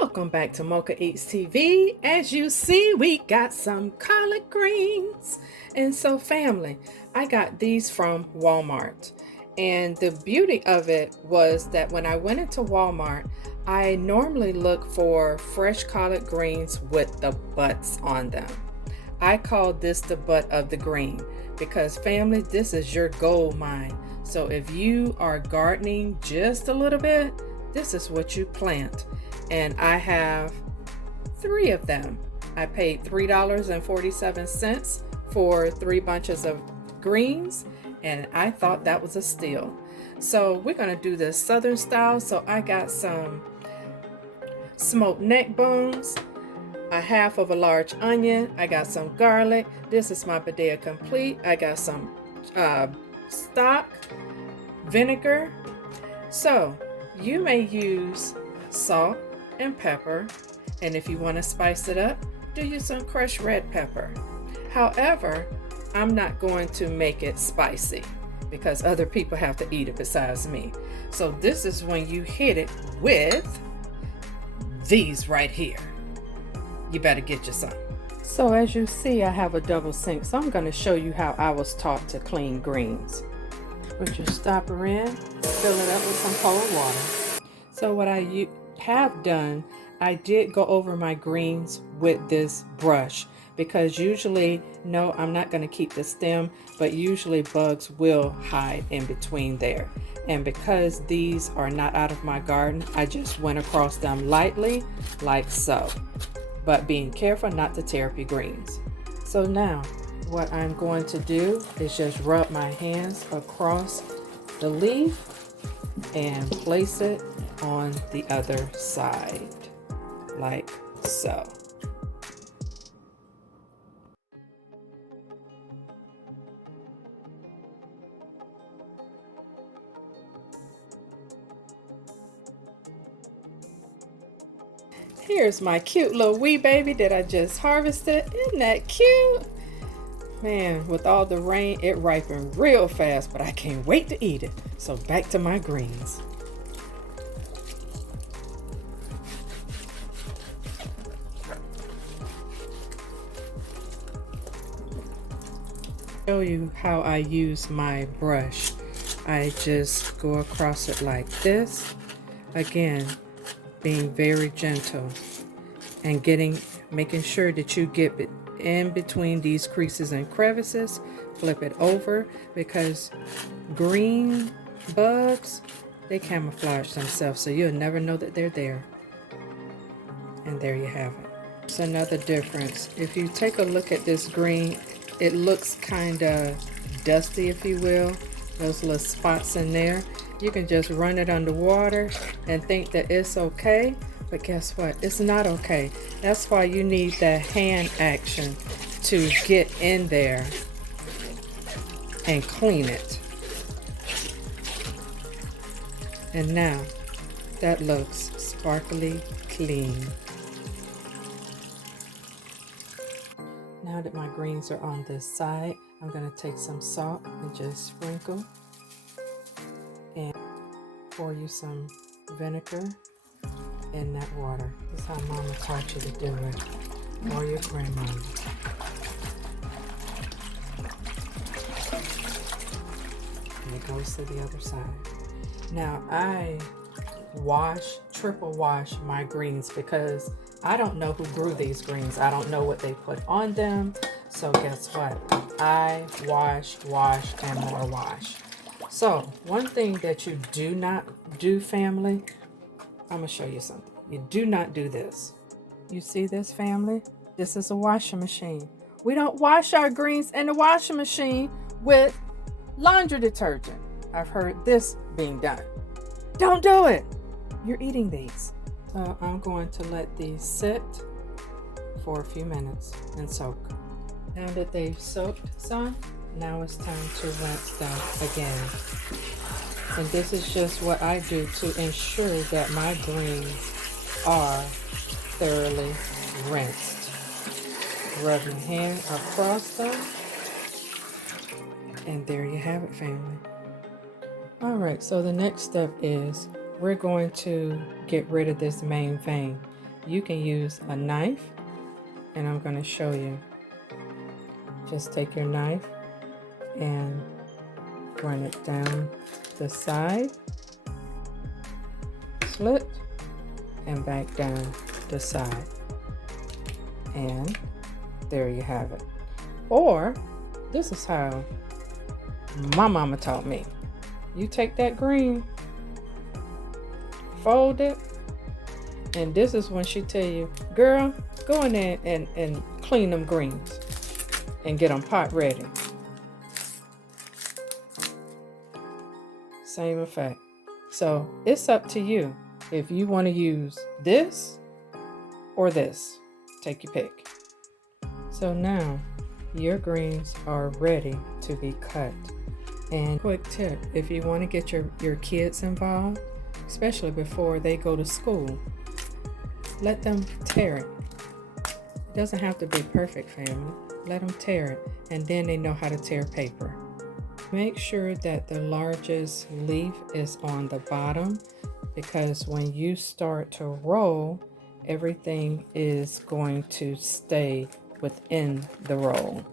Welcome back to Mochaeatstv. As you see, we got some collard greens. And so family, I got these from Walmart. And the beauty of it was that when I went into Walmart, I normally look for fresh collard greens with the butts on them. I call this the butt of the green because family, this is your gold mine. So if you are gardening just a little bit, this is what you plant. And I have 3 of them. I paid $3.47 for 3 bunches of greens, and I thought that was a steal. So we're gonna do this southern style. So I got some smoked neck bones, a half of a large onion, I got some garlic. This is my Badia complete. I got some stock, vinegar. So you may use salt and pepper, and if you want to spice it up, do use some crushed red pepper. However, I'm not going to make it spicy because other people have to eat it besides me. So this is when you hit it with these right here. You better get you some. So as you see, I have a double sink, so I'm going to show you how I was taught to clean greens. Put your stopper in, fill it up with some cold water. So what I have done, I did go over my greens with this brush because usually, no, I'm not going to keep the stem, but usually bugs will hide in between there. And because these are not out of my garden, I just went across them lightly like so, but being careful not to tear up your greens. So now what I'm going to do is just rub my hands across the leaf and place it on the other side like so. Here's my cute little wee baby that I just harvested. Isn't that cute? Man, with all the rain, it ripened real fast, but I can't wait to eat it. So back to my greens. Show you how I use my brush. I just go across it like this. Again, being very gentle and making sure that you get it in between these creases and crevices. Flip it over because green bugs, they camouflage themselves, so you'll never know that they're there. And there you have it. It's another difference. If you take a look at this green, it looks kind of dusty, if you will. Those little spots in there. You can just run it under water and think that it's okay, but guess what? It's not okay. That's why you need that hand action to get in there and clean it. And now that looks sparkly clean. Now that my greens are on this side, I'm going to take some salt and just sprinkle and pour you some vinegar in that water. This is how Mama taught you to do it, or your grandmama. And it goes to the other side. Now I triple wash my greens because I don't know who grew these greens. I don't know what they put on them. So guess what? I wash, and more wash. So one thing that you do not do, family, I'm gonna show you something. You do not do this. You see this, family? This is a washing machine. We don't wash our greens in the washing machine with laundry detergent. I've heard this being done. Don't do it. You're eating these. So I'm going to let these sit for a few minutes and soak. Now that they've soaked some, now it's time to rinse them again. And this is just what I do to ensure that my greens are thoroughly rinsed. Rub your hand across them. And there you have it, family. All right, so the next step is we're going to get rid of this main vein. you can use a knife, and I'm going to show you. Just take your knife and run it down the side, slit, and back down the side. And there you have it. Or this is how my mama taught me. You take that green, fold it, and this is when she tell you, girl, go in there and clean them greens and get them pot ready. Same effect. So it's up to you if you want to use this or this. Take your pick. So now your greens are ready to be cut. And quick tip, if you want to get your kids involved, especially before they go to school, let them tear it. It doesn't have to be perfect, family. Let them tear it, and then they know how to tear paper. Make sure that the largest leaf is on the bottom, because when you start to roll, everything is going to stay within the roll.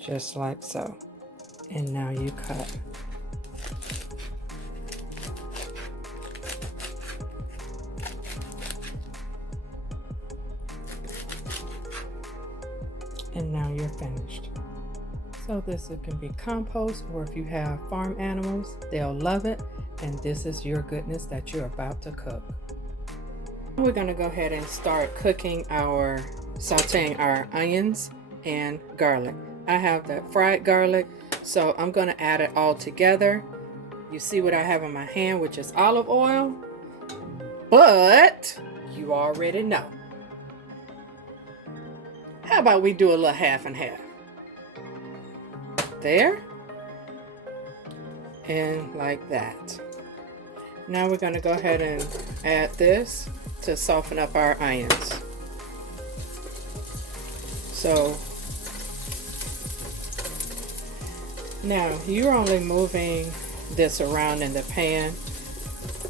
Just like so. And now you cut. And now you're finished. So this can be compost, or if you have farm animals, they'll love it. And this is your goodness that you're about to cook. We're going to go ahead and start cooking sauteing our onions and garlic. I have the fried garlic, so I'm going to add it all together. You see what I have in my hand, which is olive oil, but you already know. How about we do a little half and half? There. And like that. Now we're going to go ahead and add this to soften up our onions. So now you're only moving this around in the pan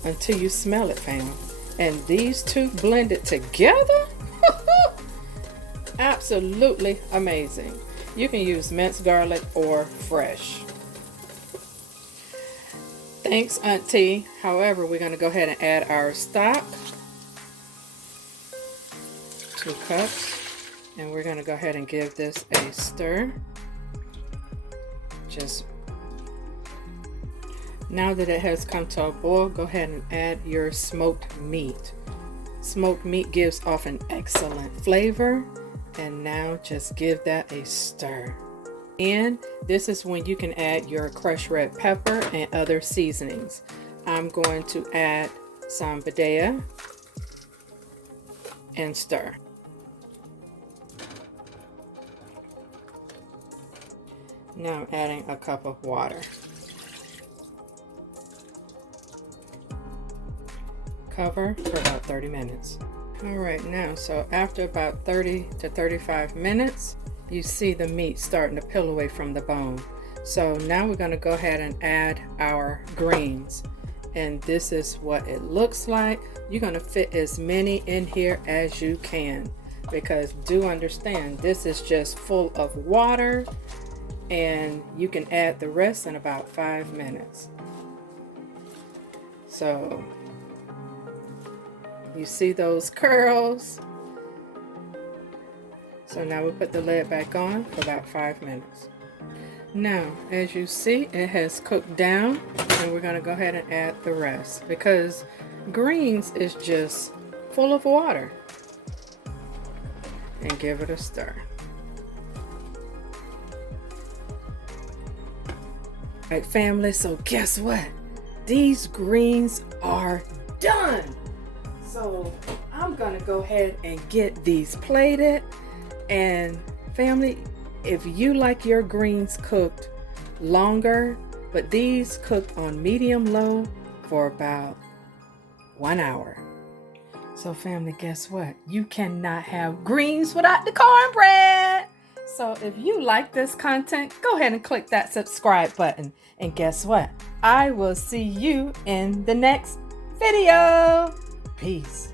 until you smell it, fam. And these two blended together, absolutely amazing. You can use minced garlic or fresh. Thanks, Auntie. However, we're going to go ahead and add our stock. 2 cups. And we're going to go ahead and give this a stir. Just now that it has come to a boil, go ahead and add your smoked meat. Smoked meat gives off an excellent flavor. And now just give that a stir. And this is when you can add your crushed red pepper and other seasonings. I'm going to add some Badia and stir. Now I'm adding a cup of water. Cover for about 30 minutes. All right, now, so after about 30 to 35 minutes, you see the meat starting to peel away from the bone. So now we're going to go ahead and add our greens. And this is what it looks like. You're going to fit as many in here as you can, because do understand this is just full of water, and you can add the rest in about 5 minutes. So you see those curls? So now we put the lid back on for about 5 minutes. Now, as you see, it has cooked down, and we're going to go ahead and add the rest, because greens is just full of water. And give it a stir. All right, family, so guess what? These greens are done. So I'm going to go ahead and get these plated. And family, if you like your greens cooked longer, but these cooked on medium low for about 1 hour. So family, guess what? You cannot have greens without the cornbread. So if you like this content, go ahead and click that subscribe button. And guess what? I will see you in the next video. Peace.